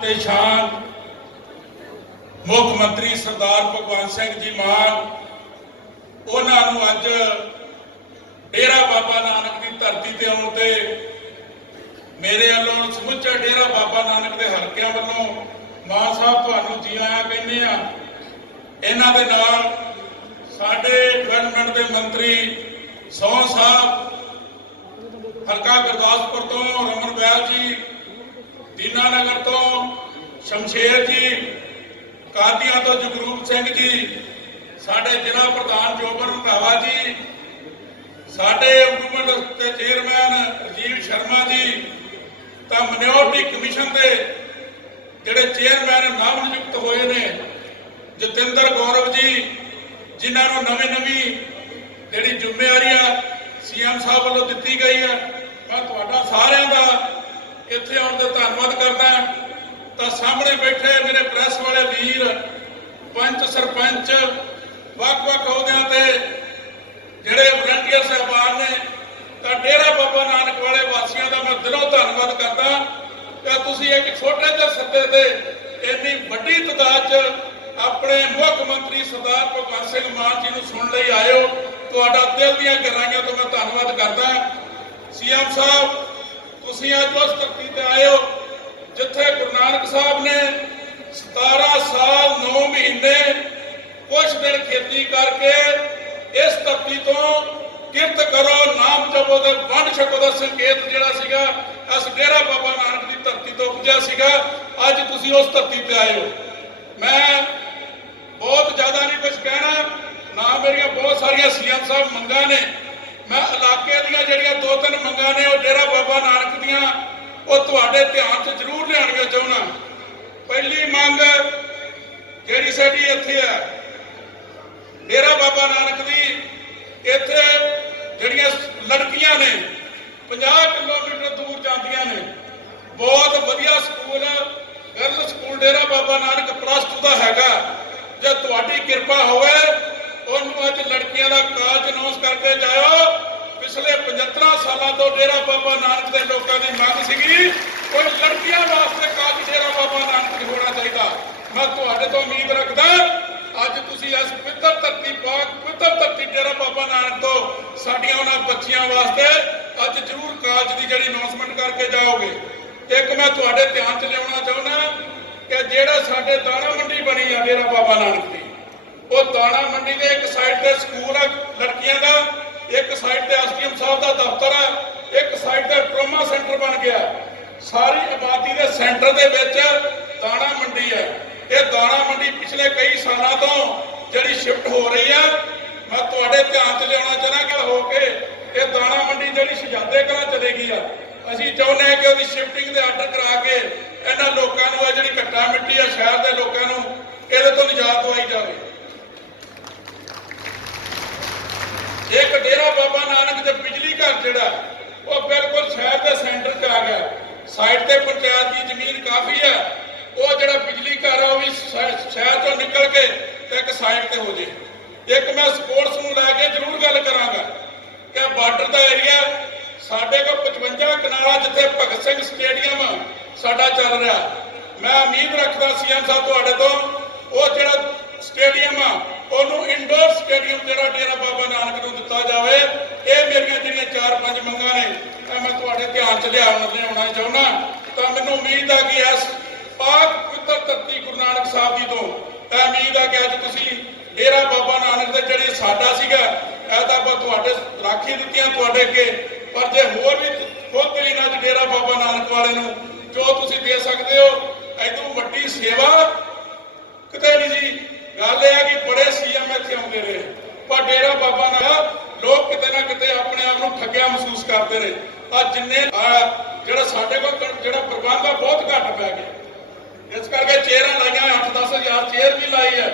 ਤੇ ਸ਼ਾਨ ਮੁੱਖ ਮੰਤਰੀ ਸਰਦਾਰ ਭਗਵੰਤ ਸਿੰਘ ਜੀ ਮਾਨ, ਉਹਨਾਂ ਨੂੰ ਅੱਜ ਡੇਰਾ ਬਾਬਾ ਨਾਨਕ ਦੀ ਧਰਤੀ ਤੇ ਆਉਣ ਤੇ ਮੇਰੇ ਵੱਲੋਂ ਸਮੁੱਚੇ ਡੇਰਾ ਬਾਬਾ ਨਾਨਕ ਦੇ ਹਲਕਿਆਂ ਵੱਲੋਂ ਮਾਨ ਸਾਹਿਬ ਤੁਹਾਨੂੰ ਜੀ ਆਇਆਂ ਕਹਿੰਦੇ ਆ ਇਹਨਾਂ ਦੇ ਨਾਲ ਸਾਡੇ ਗਵਰਨਮੈਂਟ ਦੇ ਮੰਤਰੀ ਸੋਹਣ ਸਾਹਿਬ, ਹਲਕਾ ਗੁਰਦਾਸਪੁਰ ਤੋਂ ਰਮਨ ਬੈਲ ਜੀ ਦੀਨਾਨਗਰ ਤੋਂ ਸ਼ਮਸ਼ੇਰ ਜੀ, ਕਾਦੀਆਂ ਤੋਂ ਜਗਰੂਪ ਸਿੰਘ ਜੀ, ਸਾਡੇ ਜ਼ਿਲ੍ਹਾ ਪ੍ਰਧਾਨ ਜੋਬਰ ਰੰਧਾਵਾ ਜੀ, ਸਾਡੇ ਇੰਪਰੂਵਮੈਂਟ ਦੇ ਚੇਅਰਮੈਨ ਰਜੀਵ ਸ਼ਰਮਾ ਜੀ, ਤਾਂ ਮਿਨੋਰਟੀ ਕਮਿਸ਼ਨ ਦੇ ਜਿਹੜੇ ਚੇਅਰਮੈਨ ਨਾਮ ਨਿਯੁਕਤ ਹੋਏ ਨੇ, ਜਤਿੰਦਰ ਗੌਰਵ ਜੀ, ਜਿਨ੍ਹਾਂ ਨੂੰ ਨਵੀਂ ਨਵੀਂ ਜਿਹੜੀ ਜ਼ਿੰਮੇਵਾਰੀ ਆ ਸੀਐਮ ਸਾਹਿਬ ਵੱਲੋਂ ਦਿੱਤੀ ਗਈ ਹੈ, ਮੈਂ ਤੁਹਾਡਾ ਸਾਰਿਆਂ ਦਾ ਇੱਥੇ ਆਉਣ ਦਾ ਧੰਨਵਾਦ ਕਰਦਾ ਤਾਂ ਸਾਹਮਣੇ ਬੈਠੇ ਮੇਰੇ ਪ੍ਰੈਸ ਵਾਲੇ ਵੀਰ, ਪੰਚ ਸਰਪੰਚ ਵੱਖ-ਵੱਖ ਅਹੁਦਿਆਂ ਤੇ ਜਿਹੜੇ ਵਲੰਟੀਅਰ ਸਹਿਬਾਨ ਨੇ, ਤਾਂ ਡੇਰਾ ਬਾਬਾ ਨਾਨਕ ਵਾਲੇ ਵਾਸੀਆਂ ਦਾ ਮੈਂ ਦਿਲੋਂ ਧੰਨਵਾਦ ਕਰਦਾ ਕਿ ਤੁਸੀਂ ਇੱਕ ਛੋਟੇ ਜਿਹੇ ਸੱਦੇ ਤੇ ਇੰਨੀ ਵੱਡੀ ਤਦਾਦ 'ਚ ਆਪਣੇ ਮੁੱਖ ਮੰਤਰੀ ਸਰਦਾਰ ਭਗਵੰਤ ਸਿੰਘ ਮਾਨ ਜੀ ਨੂੰ ਸੁਣਨ ਲਈ ਆਇਓ। ਤੁਹਾਡਾ ਦਿਲ ਦੀਆਂ ਗਹਿਰਾਈਆਂ ਤੋਂ ਮੈਂ ਧੰਨਵਾਦ ਕਰਦਾ ਸੀਐਮ ਸਾਹਿਬ ਤੁਸੀਂ ਅੱਜ ਉਸ ਧਰਤੀ ਤੇ ਆਏ ਹੋ ਜਿੱਥੇ ਗੁਰੂ ਨਾਨਕ ਸਾਹਿਬ ਨੇ 17 ਸਾਲ 9 ਮਹੀਨੇ ਕੁਝ ਦਿਨ ਖੇਤੀ ਕਰਕੇ ਇਸ ਧਰਤੀ ਤੋਂ ਕਿਰਤ ਕਰੋ, ਨਾਮ ਜਪੋ ਤੇ ਵੰਡ ਛਕੋ ਦਾ ਸੰਕੇਤ ਜਿਹੜਾ ਸੀਗਾ, ਇਸ ਡੇਰਾ ਬਾਬਾ ਨਾਨਕ ਦੀ ਧਰਤੀ ਤੋਂ ਉਪਜਿਆ ਸੀਗਾ। ਅੱਜ ਤੁਸੀਂ ਉਸ ਧਰਤੀ ਤੇ ਆਏ ਹੋ ਮੈਂ ਬਹੁਤ ਜ਼ਿਆਦਾ ਨਹੀਂ ਕੁਝ ਕਹਿਣਾ। ਨਾ ਮੇਰੀਆਂ ਬਹੁਤ ਸਾਰੀਆਂ ਸੀਐਮ ਸਾਹਿਬ ਮੰਗਾਂ ਨੇ। ਮੈਂ ਇਲਾਕੇ ਦੀਆਂ ਜਿਹੜੀਆਂ ਦੋ ਤਿੰਨ ਮੰਗਾਂ ਨੇ, ਉਹ ਡੇਰਾ ਬਾਬਾ ਨਾਨਕ ਦੀਆਂ, ਉਹ ਤੁਹਾਡੇ ਧਿਆਨ 'ਚ ਜ਼ਰੂਰ ਲਿਆਉਣੀਆਂ ਚਾਹੁੰਦਾ। ਪਹਿਲੀ ਮੰਗ ਜਿਹੜੀ ਸਾਡੀ ਇੱਥੇ ਆ ਡੇਰਾ ਬਾਬਾ ਨਾਨਕ ਦੀ, ਇੱਥੇ ਜਿਹੜੀਆਂ ਲੜਕੀਆਂ ਨੇ 50 ਕਿਲੋਮੀਟਰ ਦੂਰ ਜਾਂਦੀਆਂ ਨੇ। ਬਹੁਤ ਵਧੀਆ school girl school Dera Baba Nanak plus 2 ਦਾ ਹੈਗਾ। ਜੇ ਤੁਹਾਡੀ ਕਿਰਪਾ ਹੋਵੇ ਉਹਨੂੰ ਅੱਜ ਲੜਕੀਆਂ ਦਾ ਕਾਲਜ ਅਨਾਉਂਸ ਕਰਕੇ ਜਾਇਓ। ਪਿਛਲੇ 75 ਸਾਲਾਂ ਤੋਂ ਡੇਰਾ ਬਾਬਾ ਨਾਨਕ ਦੇ ਲੋਕਾਂ ਦੀ ਮੰਗ ਸੀਗੀ, ਕੋਈ ਲੜਕੀਆਂ ਵਾਸਤੇ ਕਾਲਜ ਡੇਰਾ ਬਾਬਾ ਨਾਨਕ 'ਚ ਹੋਣਾ ਚਾਹੀਦਾ। ਮੈਂ ਤੁਹਾਡੇ ਤੋਂ ਉਮੀਦ ਰੱਖਦਾ, ਅੱਜ ਤੁਸੀਂ ਇਸ ਪਵਿੱਤਰ ਧਰਤੀ ਪਾਕ ਪਵਿੱਤਰ ਧਰਤੀ ਡੇਰਾ ਬਾਬਾ ਨਾਨਕ ਤੋਂ ਸਾਡੀਆਂ ਉਹਨਾਂ ਬੱਚੀਆਂ ਵਾਸਤੇ ਅੱਜ ਜ਼ਰੂਰ ਕਾਲਜ ਦੀ ਜਿਹੜੀ ਅਨਾਉਂਸਮੈਂਟ ਕਰਕੇ ਜਾਓਗੇ। ਇੱਕ ਮੈਂ ਤੁਹਾਡੇ ਧਿਆਨ 'ਚ ਲਿਆਉਣਾ ਚਾਹੁੰਦਾ ਕਿ ਜਿਹੜਾ ਸਾਡੇ ਦਾਣਾ ਮੰਡੀ ਬਣੀ ਆ ਡੇਰਾ ਬਾਬਾ ਨਾਨਕ ਦੀ ਉਹ ਦਾਣਾ ਮੰਡੀ ਦੇ ਇੱਕ ਸਾਈਡ ਤੇ ਸਕੂਲ ਆ ਲੜਕੀਆਂ ਦਾ, ਇੱਕ ਸਾਈਡ ਤੇ ਐਸਡੀਐਮ ਸਾਹਿਬ ਦਾ ਦਫ਼ਤਰ ਆ, ਇੱਕ ਸਾਈਡ ਤੇ ਟਰੋਮਾ ਸੈਂਟਰ ਬਣ ਗਿਆ। ਸਾਰੀ ਆਬਾਦੀ ਦੇ ਸੈਂਟਰ ਦੇ ਵਿੱਚ ਦਾਣਾ ਮੰਡੀ ਹੈ ਇਹ ਦਾਣਾ ਮੰਡੀ ਪਿਛਲੇ ਕਈ ਸਾਲਾਂ ਤੋਂ ਜਿਹੜੀ ਸ਼ਿਫਟ ਹੋ ਰਹੀ ਹੈ ਮੈਂ ਤੁਹਾਡੇ ਧਿਆਨ 'ਚ ਲਿਆਉਣਾ ਚਾਹਾਂਗਾ ਹੋ ਕੇ ਇਹ ਦਾਣਾ ਮੰਡੀ ਜਿਹੜੀ ਸ਼ਹਜ਼ਾਦੇ ਕਲਾਂ ਚਲੇਗੀ ਆ। ਅਸੀਂ ਚਾਹੁੰਦੇ ਹਾਂ ਕਿ ਉਹਦੀ ਸ਼ਿਫਟਿੰਗ ਦੇ ਆਰਡਰ ਕਰਾ ਕੇ ਇਹਨਾਂ ਲੋਕਾਂ ਨੂੰ ਆ ਜਿਹੜੀ ਘੱਟਾ ਮਿੱਟੀ ਆ, ਸ਼ਹਿਰ ਦੇ ਲੋਕਾਂ ਨੂੰ ਇਹਦੇ ਤੋਂ ਨਿਜਾਤ ਦਵਾਈ ਜਾਵੇ। ਇੱਕ ਡੇਰਾ ਬਾਬਾ ਨਾਨਕ ਦੇ ਬਿਜਲੀ ਘਰ ਜਿਹੜਾ, ਉਹ ਬਿਲਕੁਲ ਸ਼ਹਿਰ ਦੇ ਸੈਂਟਰ 'ਚ ਆ ਗਿਆ। ਸਾਈਡ ਤੇ ਪੰਚਾਇਤ ਦੀ ਜ਼ਮੀਨ ਕਾਫੀ ਹੈ ਉਹ ਜਿਹੜਾ ਬਿਜਲੀ ਘਰ ਆ, ਉਹ ਵੀ ਸ਼ਹਿਰ ਤੋਂ ਨਿਕਲ ਕੇ ਤੇ ਇੱਕ ਸਾਈਡ ਤੇ ਹੋ ਜੇ। ਇੱਕ ਮੈਂ ਸਪੋਰਟਸ ਨੂੰ ਲੈ ਕੇ ਜ਼ਰੂਰ ਗੱਲ ਕਰਾਂਗਾ ਕਿ ਬਾਰਡਰ ਦਾ ਏਰੀਆ ਸਾਡੇ ਕੋਲ 55 ਕਨਾਲਾ ਜਿੱਥੇ ਭਗਤ ਸਿੰਘ ਸਟੇਡੀਅਮ ਸਾਡਾ ਚੱਲ ਰਿਹਾ। ਮੈਂ ਉਮੀਦ ਰੱਖਦਾ ਸੀਐਮ ਸਾਹਿਬ ਤੁਹਾਡੇ ਤੋਂ, ਉਹ ਜਿਹੜਾ ਸਟੇਡੀਅਮ ਆ ਉਹਨੂੰ ਇੰਡੋਰ ਸਟੇਡੀਅਮ ਜਿਹੜਾ ਡੇਰਾ ਬਾਬਾ ਨਾਨਕ ਨੂੰ ਦਿੱਤਾ ਜਾਵੇ, ਇਹ ਮੇਰੀਆਂ ਜਿਹੜੀਆਂ ਚਾਰ ਪੰਜ ਮੰਗਾਂ ਨੇ, ਤਾਂ ਮੈਂ ਤੁਹਾਡੇ ਧਿਆਨ 'ਚ ਲਿਆਉਣ ਲਿਆਉਣਾ ਚਾਹੁੰਦਾ। ਤਾਂ ਮੈਨੂੰ ਉਮੀਦ ਆ ਕਿ ਇਸ ਪਾਕ ਪਵਿੱਤਰ ਧਰਤੀ ਗੁਰੂ ਨਾਨਕ ਸਾਹਿਬ ਜੀ ਤੋਂ, ਇਹ ਉਮੀਦ ਆ ਕਿ ਅੱਜ ਤੁਸੀਂ ਡੇਰਾ ਬਾਬਾ ਨਾਨਕ ਦੇ ਜਿਹੜੇ ਸਾਡਾ ਸੀਗਾ, ਇਹ ਤਾਂ ਆਪਾਂ ਤੁਹਾਡੇ ਰਾਖੀ ਦਿੱਤੀਆਂ ਤੁਹਾਡੇ ਅੱਗੇ। ਪਰ ਜੇ ਹੋਰ ਵੀ ਖੁਦ ਦਿਲੀ ਨਾਲ ਡੇਰਾ ਬਾਬਾ ਨਾਨਕ ਵਾਲੇ ਨੂੰ, ਜੋ ਤੁਸੀਂ ਦੇ ਸਕਦੇ ਹੋ ਐਦੋਂ ਵੱਡੀ ਸੇਵਾ ਕਿਤੇ ਨਹੀਂ ਜੀ। ਗੱਲ ਇਹ ਹੈ ਕਿ ਬੜੇ ਸੀਐਮ ਇੱਥੇ ਆਉਂਦੇ ਰਹੇ। ਪਰ ਡੇਰਾ ਬਾਬਾ ਨਾਨਕ ਲੋਕ ਕਿਤੇ ਨਾ ਕਿਤੇ ਆਪਣੇ ਆਪ ਨੂੰ ਠੱਗਿਆ ਮਹਿਸੂਸ ਕਰਦੇ ਨੇ ਆ ਜਿੰਨੇ ਜਿਹੜਾ ਸਾਡੇ ਕੋਲ ਜਿਹੜਾ ਪ੍ਰਬੰਧ ਆ, ਬਹੁਤ ਘੱਟ ਪੈ ਗਿਆ। ਇਸ ਕਰਕੇ ਚੇਅਰਾਂ ਲਾਈਆਂ 8-10 ਚੇਅਰ ਵੀ ਲਾਈ ਹੈ।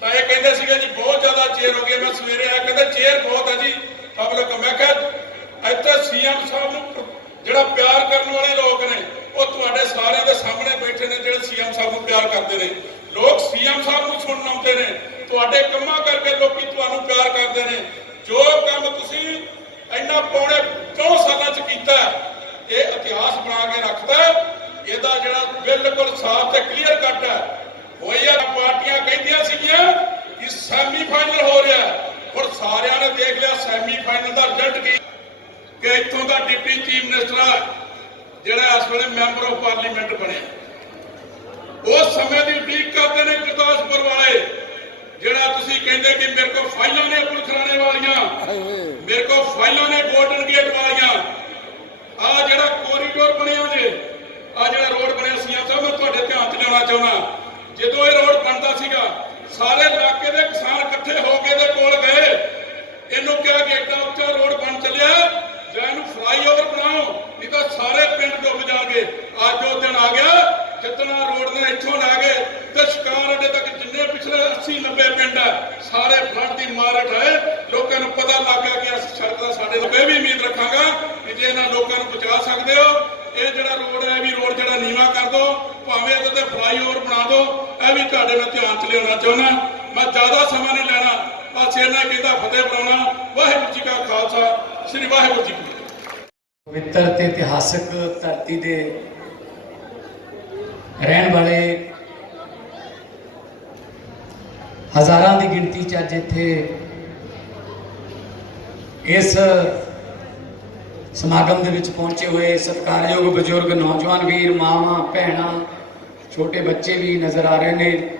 ਤਾਂ ਇਹ ਕਹਿੰਦੇ ਸੀਗੇ ਜੀ, ਬਹੁਤ ਜ਼ਿਆਦਾ ਚੇਅਰ ਹੋ ਗਏ। ਮੈਂ ਸਵੇਰੇ ਆਇਆ, ਕਹਿੰਦੇ ਚੇਅਰ ਬਹੁਤ ਹੈ ਜੀ ਪਬਲਿਕ ਮੈਂ ਕਿਹਾ, ਇੱਥੇ ਸੀਐਮ ਸਾਹਿਬ ਨੂੰ ਜਿਹੜਾ ਪਿਆਰ ਕਰਨ ਵਾਲੇ ਲੋਕ ਨੇ, ਉਹ ਤੁਹਾਡੇ ਸਾਰਿਆਂ ਦੇ ਸਾਹਮਣੇ ਬੈਠੇ ਨੇ, ਜਿਹੜੇ ਸੀਐਮ ਸਾਹਿਬ ਨੂੰ ਪਿਆਰ ਕਰਦੇ ਨੇ। ਲੋਕ ਸੀਐਮ ਸਾਹਿਬ ਨੂੰ ਸੁਣਨ ਆਉਂਦੇ ਨੇ, ਤੁਹਾਡੇ ਕੰਮਾਂ ਕਰਕੇ ਲੋਕੀ ਤੁਹਾਨੂੰ ਪਿਆਰ ਕਰਦੇ ਨੇ। ਜੋ ਕੰਮ ਤੁਸੀਂ ਇੰਨਾ ਪੌਣੇ 2 ਸਾਲਾਂ ਚ ਕੀਤਾ, ਇਹ ਇਤਿਹਾਸ ਬਣਾ ਕੇ ਰੱਖਦਾ ਇਹਦਾ ਜਿਹੜਾ ਬਿਲਕੁਲ ਸਾਫ਼ ਤੇ ਕਲੀਅਰ ਕੱਟ ਹੈ। ਹੋਈ ਪਾਰਟੀਆਂ ਕਹਿੰਦੀਆਂ ਸੀਗੀਆਂ ਕਿ ਸੈਮੀ ਫਾਈਨਲ ਹੋ ਰਿਹਾ ਹੈ। ਹੁਣ ਸਾਰਿਆਂ ਨੇ ਦੇਖ ਲਿਆ ਸੈਮੀ ਫਾਈਨਲ ਦਾ ਰਿਜ਼ਲਟ ਕੀ? ਕਿ ਇੱਥੋਂ ਦਾ ਡਿਪਟੀ ਚੀਫ ਮਿਨਿਸਟਰ ਜਿਹੜਾ ਇਸ ਵੇਲੇ ਮੈਂਬਰ ਆਫ ਪਾਰਲੀਮੈਂਟ ਬਣਿਆ। ਉਸ ਸਮੇਂ ਦੀ ਉਡੀਕ ਕਰਦੇ ਨੇ ਗੁਰਦਾਸਪੁਰ ਵਾਲੇ, ਜਿਹੜਾ ਤੁਸੀਂ ਕਹਿੰਦੇ ਕਿ ਮੇਰੇ ਕੋਲ ਫਾਈਲਾਂ ਨੇ ਪੁਲਿਸ ਵਾਲੀਆਂ, ਮੇਰੇ ਕੋਲ ਫਾਈਲਾਂ ਨੇ ਗੋਲਡਨ ਗੇਟ ਵਾਲੀਆਂ। ਆ ਜਿਹੜਾ ਕੋਰੀਡੋਰ ਬਣਿਆ ਜੇ ਆ ਜਿਹੜਾ ਰੋਡ ਬਣਿਆ ਸੀ ਸਾਹਿਬ ਮੈਂ ਤੁਹਾਡੇ ਧਿਆਨ 'ਚ ਲਿਆਉਣਾ ਚਾਹੁੰਦਾ। ਜਦੋਂ ਇਹ ਰੋਡ ਬਣਦਾ ਸੀਗਾ, ਸਾਰੇ ਇਲਾਕੇ ਦੇ ਕਿਸਾਨ ਇਕੱਠੇ ਹੋ ਕੇ ਇਹਦੇ ਕੋਲ ਗਏ। ਇਹਨੂੰ ਕਿਹਾ ਕਿ ਏਡਾ ਉੱਚਾ ਰੋਡ ਬਣ ਚੱਲਿਆ ਜਾਂ ਇਹਨੂੰ ਫਲਾਈਓਵਰ ਬਣਾਓ, ਨਹੀਂ ਤਾਂ ਸਾਰੇ ਪਿੰਡ ਡੁੱਬ ਜਾਣਗੇ। ਅੱਜ ਉਹ ਦਿਨ ਆ ਗਿਆ ਜਿੱਤਨਾ ਰੋਡ ਨੇ ਇੱਥੋਂ ਲੈ ਗਏ ਤੇ ਸ਼ਿਕਾਰ ਅੱਡੇ ਤੱਕ ਜਿੰਨੇ ਪਿਛਲੇ 80 90 ਪਿੰਡ ਆ, ਸਾਰੇ ਫਲੱਡ ਦੀ ਮਾਰ ਹਟਾਏ ਲੋਕਾਂ ਨੂੰ ਪਤਾ ਲੱਗ ਗਿਆ ਕਿ ਇਸ ਸੜਕ ਦਾ ਸਾਡੇ ਲੋਕ ਵੀ ਉਮੀਦ ਰੱਖਾਂਗਾ ਕਿ ਜੇ ਇਹਨਾਂ ਲੋਕਾਂ ਨੂੰ ਬਚਾ ਸਕਦੇ ਹੋ, ਇਹ ਜਿਹੜਾ ਰੋਡ ਹੈ ਵੀ ਰੋਡ ਜਿਹੜਾ ਨੀਵਾ ਕਰ ਦਿਓ ਭਾਵੇਂ ਇਹਦੇ ਤੇ ਫਲਾਈਓਵਰ ਬਣਾ ਦਿਓ ਇਹ ਵੀ ਤੁਹਾਡੇ ਨਾਲ ਧਿਆਨ ਚ ਲਿਆਉਣਾ ਚਾਹੁੰਦਾ। ਮੈਂ ਜ਼ਿਆਦਾ ਸਮਾਂ ਨਹੀਂ ਲੈਣਾ, ਬਸ ਇਹਨਾਂ ਕਹਿੰਦਾ, ਫਤਿਹ ਬਣਾਉਣਾ ਵਾਹਿਗੁਰੂ ਜੀ ਕਾ ਖਾਲਸਾ, ਸ੍ਰੀ ਵਾਹਿਗੁਰੂ ਜੀ ਕੀ ਪਵਿੱਤਰ ਤੇ ਇਤਿਹਾਸਕ ਧਰਤੀ ਦੇ ਰਹਿਣ ਵਾਲੇ ਹਜ਼ਾਰਾਂ ਦੀ ਗਿਣਤੀ ਚ ਅੱਜ ਇੱਥੇ ਇਸ ਸਮਾਗਮ ਦੇ ਵਿੱਚ ਪਹੁੰਚੇ ਹੋਏ ਸਤਿਕਾਰਯੋਗ ਬਜ਼ੁਰਗ, ਨੌਜਵਾਨ ਵੀਰ, ਮਾਵਾਂ, ਭੈਣਾਂ, ਛੋਟੇ ਬੱਚੇ ਵੀ ਨਜ਼ਰ ਆ ਰਹੇ ਨੇ।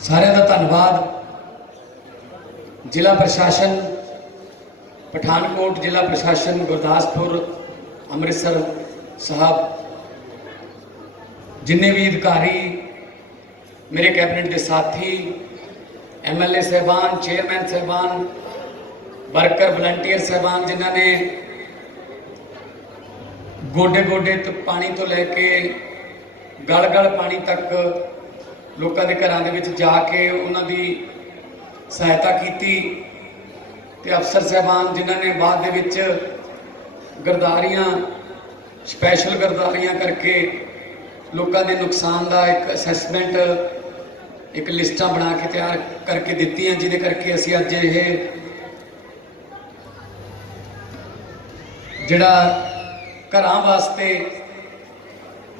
ਸਾਰਿਆਂ ਦਾ ਧੰਨਵਾਦ। ਜ਼ਿਲ੍ਹਾ ਪ੍ਰਸ਼ਾਸਨ, ਪਠਾਨਕੋਟ ਜ਼ਿਲ੍ਹਾ ਪ੍ਰਸ਼ਾਸਨ, ਗੁਰਦਾਸਪੁਰ ਅੰਮ੍ਰਿਤਸਰ ਸਾਹਿਬ, ਜਿੰਨੇ ਵੀ ਅਧਿਕਾਰੀ ਮੇਰੇ ਕੈਬਨਿਟ ਦੇ ਸਾਥੀ ਐਮਐਲਏ ਸਹਿਬਾਨ, ਚੇਅਰਮੈਨ ਸਹਿਬਾਨ, ਵਰਕਰ, ਵਲੰਟੀਅਰ ਸਹਿਬਾਨ ਜਿਨ੍ਹਾਂ ਨੇ ਗੋਡੇ ਗੋਡੇ ਤੋਂ ਪਾਣੀ ਤੋਂ ਲੈ ਕੇ ਗਲ ਗਲ ਪਾਣੀ ਤੱਕ ਲੋਕਾਂ ਦੇ ਘਰਾਂ ਦੇ ਵਿੱਚ ਜਾ ਕੇ ਉਹਨਾਂ ਦੀ ਸਹਾਇਤਾ ਕੀਤੀ ਤੇ ਅਫਸਰ ਸਹਿਬਾਨ ਜਿਨ੍ਹਾਂ ਨੇ ਬਾਅਦ ਦੇ ਵਿੱਚ ਗਰਦਾਰੀਆਂ ਸਪੈਸ਼ਲ ਗਰਦਾਰੀਆਂ ਕਰਕੇ ਲੋਕਾਂ ਦੇ ਨੁਕਸਾਨ ਦਾ ਇੱਕ ਅਸੈਸਮੈਂਟ ਇੱਕ ਲਿਸਟਾਂ ਬਣਾ ਕੇ ਤਿਆਰ ਕਰਕੇ ਦਿੱਤੀਆਂ, ਜਿਹਦੇ ਕਰਕੇ ਅਸੀਂ ਅੱਜ ਇਹ ਜਿਹੜਾ ਘਰਾਂ ਵਾਸਤੇ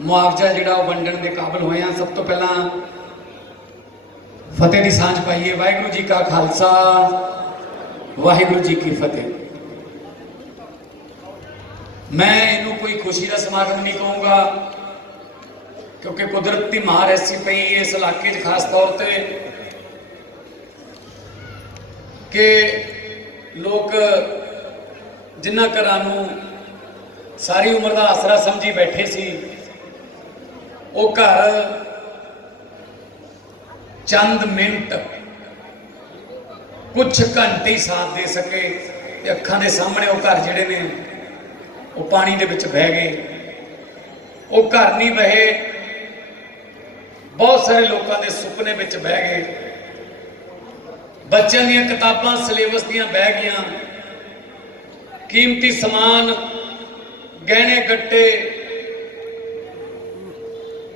ਮੁਆਵਜ਼ਾ ਜਿਹੜਾ ਉਹ ਵੰਡਣ ਦੇ ਕਾਬਿਲ ਹੋਏ ਹਾਂ। ਸਭ ਤੋਂ ਪਹਿਲਾਂ ਫਤਿਹ ਦੀ ਸਾਂਝ ਪਾਈਏ। ਵਾਹਿਗੁਰੂ ਜੀ ਕਾ ਖਾਲਸਾ, ਵਾਹਿਗੁਰੂ ਜੀ ਕੀ ਫਤਿਹ। ਮੈਂ ਇਹਨੂੰ ਕੋਈ ਖੁਸ਼ੀ ਦਾ ਸਮਾਗਮ ਨਹੀਂ ਕਹੂੰਗਾ, ਕਿਉਂਕਿ ਕੁਦਰਤ ਦੀ ਮਾਰ ਐਸੀ ਪਈ ਇਸ ਇਲਾਕੇ 'ਚ ਖਾਸ ਤੌਰ ਤੇ ਕਿ ਲੋਕ ਜਿਨ੍ਹਾਂ ਘਰਾਂ ਨੂੰ ਸਾਰੀ ਉਮਰ ਦਾ ਆਸਰਾ ਸਮਝੀ ਬੈਠੇ ਸੀ, ਉਹ ਘਰ ਚੰਦ ਮਿੰਟ ਕੁਝ ਘੰਟੇ ਸਾਥ ਦੇ ਸਕੇ ਤੇ ਅੱਖਾਂ ਦੇ ਸਾਹਮਣੇ ਉਹ ਘਰ ਜਿਹੜੇ ਨੇ ਉਹ ਪਾਣੀ ਦੇ ਵਿੱਚ ਬਹਿ ਗਏ। ਉਹ ਘਰ ਨਹੀਂ ਬਹੇ। ਬਹੁਤ ਸਾਰੇ ਲੋਕਾਂ ਦੇ ਸੁਪਨੇ ਵਿੱਚ ਬਹਿ ਗਏ। ਬੱਚਿਆਂ ਦੀਆਂ ਕਿਤਾਬਾਂ, ਸਿਲੇਬਸ ਦੀਆਂ ਬਹਿ ਗਈਆਂ। ਕੀਮਤੀ ਸਮਾਨ, ਗਹਿਣੇ, ਗੱਟੇ,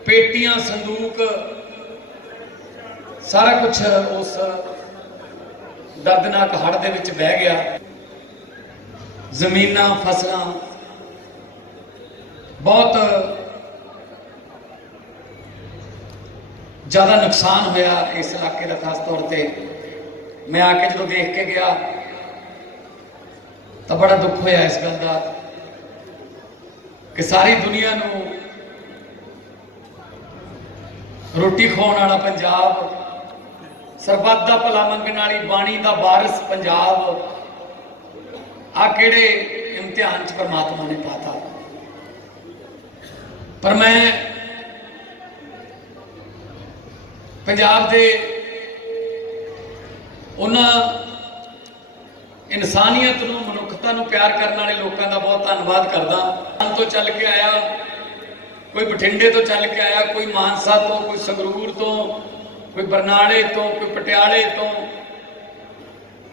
ਪੇਟੀਆਂ, ਸੰਦੂਕ, ਸਾਰਾ ਕੁਝ ਉਸ ਦਰਦਨਾਕ ਹੜ੍ਹ ਦੇ ਵਿੱਚ ਬਹਿ ਗਿਆ। ਜ਼ਮੀਨਾਂ, ਫਸਲਾਂ ਬਹੁਤ ਜ਼ਿਆਦਾ ਨੁਕਸਾਨ ਹੋਇਆ ਇਸ ਇਲਾਕੇ ਦਾ, ਖਾਸ ਤੌਰ ਤੇ। ਮੈਂ ਆ ਕੇ ਜਦੋਂ ਦੇਖ ਕੇ ਗਿਆ, ਤਾਂ ਬੜਾ ਦੁੱਖ ਹੋਇਆ ਇਸ ਗੱਲ ਦਾ ਕਿ ਸਾਰੀ ਦੁਨੀਆ ਨੂੰ ਰੋਟੀ ਖਵਾਉਣ ਵਾਲਾ ਪੰਜਾਬ, ਸਰਬੱਤ ਦਾ ਭਲਾ ਮੰਗਣ ਵਾਲੀ ਬਾਣੀ ਦਾ ਵਾਰਿਸ ਪੰਜਾਬ ਆ ਕਿਹੜੇ ਇਮਤਿਹਾਨ ਚ ਪਰਮਾਤਮਾ ਨੇ ਪਾਤਾ। ਪਰ ਮੈਂ ਪੰਜਾਬ ਦੇ ਉਹਨਾਂ ਇਨਸਾਨੀਅਤ ਨੂੰ, ਮਨੁੱਖਤਾ ਨੂੰ ਪਿਆਰ ਕਰਨ ਵਾਲੇ ਲੋਕਾਂ ਦਾ ਬਹੁਤ ਧੰਨਵਾਦ ਕਰਦਾ। ਅੰਨ ਤੋਂ ਚੱਲ ਕੇ ਆਇਆ, ਕੋਈ ਬਠਿੰਡੇ ਤੋਂ ਚੱਲ ਕੇ ਆਇਆ, ਕੋਈ ਮਾਨਸਾ ਤੋਂ, ਕੋਈ ਸੰਗਰੂਰ ਤੋਂ, ਕੋਈ ਬਰਨਾਲੇ ਤੋਂ, ਕੋਈ ਪਟਿਆਲੇ ਤੋਂ,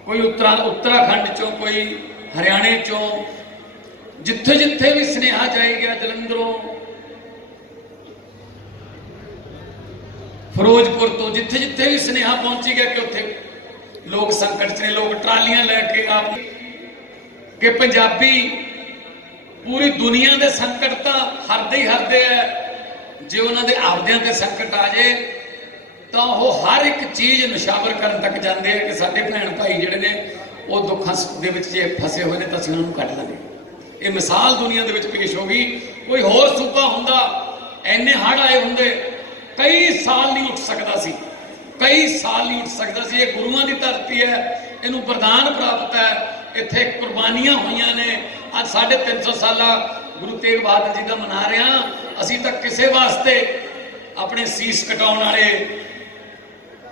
ਕੋਈ ਉੱਤਰਾ, ਉੱਤਰਾਖੰਡ ਚੋਂ, ਕੋਈ ਹਰਿਆਣੇ ਚੋਂ ਜਿੱਥੇ ਜਿੱਥੇ ਵੀ ਸੁਨੇਹਾ ਜਾਈ ਗਿਆ ਜਲੰਧਰੋਂ ਫਿਰੋਜ਼ਪੁਰ ਤੋਂ ਜਿੱਥੇ ਜਿੱਥੇ ਵੀ ਸੁਨੇਹਾ ਪਹੁੰਚੀ ਗਿਆ ਕਿ ਉੱਥੇ ਲੋਕ ਸੰਕਟ 'ਚ ਨੇ, ਲੋਕ ਟਰਾਲੀਆਂ ਲੈ ਕੇ ਆਪ ਕਿ ਪੰਜਾਬੀ ਪੂਰੀ ਦੁਨੀਆ ਦੇ ਸੰਕਟ ਤਾਂ ਹਰਦੇ ਹੀ ਹਰਦੇ ਆ। ਜੇ ਉਹਨਾਂ ਦੇ ਆਪਦਿਆਂ ਤੇ ਸੰਕਟ ਆ ਜੇ, ਤਾਂ ਉਹ ਹਰ ਇੱਕ ਚੀਜ਼ ਨਿਸ਼ਾਵਰ ਕਰਨ ਤੱਕ ਜਾਂਦੇ ਆ ਕਿ ਸਾਡੇ ਭੈਣ ਭਾਈ ਜਿਹੜੇ ਨੇ, ਉਹ ਦੁੱਖਾਂ ਦੇ ਵਿੱਚ ਜੇ ਫਸੇ ਹੋਏ ਨੇ ਤਾਂ ਅਸੀਂ ਉਹਨਾਂ ਨੂੰ ਕੱਢ ਲਾਂਗੇ। ਇਹ ਮਿਸਾਲ ਦੁਨੀਆ ਦੇ ਵਿੱਚ ਪੇਸ਼ ਹੋ ਗਈ। ਕੋਈ ਹੋਰ ਸੂਬਾ ਹੁੰਦਾ, ਐਨੇ ਹੜ ਆਏ ਹੁੰਦੇ ਕਈ ਸਾਲ ਨਹੀਂ ਉੱਠ ਸਕਦਾ ਸੀ। ਕਈ ਸਾਲ ਨਹੀਂ ਉੱਠ ਸਕਦਾ ਸੀ। ਇਹ ਗੁਰੂਆਂ ਦੀ ਧਰਤੀ ਹੈ। ਇਹਨੂੰ ਵਰਦਾਨ ਪ੍ਰਾਪਤ ਹੈ। ਇੱਥੇ ਕੁਰਬਾਨੀਆਂ ਹੋਈਆਂ ਨੇ। ਅੱਜ ਸਾਢੇ 300 ਸਾਲਾ ਗੁਰੂ ਤੇਗ ਬਹਾਦਰ ਜੀ ਦਾ ਮਨਾ ਰਹੇ। ਹਾਂ ਅਸੀਂ ਤਾਂ ਕਿਸੇ ਵਾਸਤੇ ਆਪਣੇ ਸੀਸ ਕਟਾਉਣ ਵਾਲੇ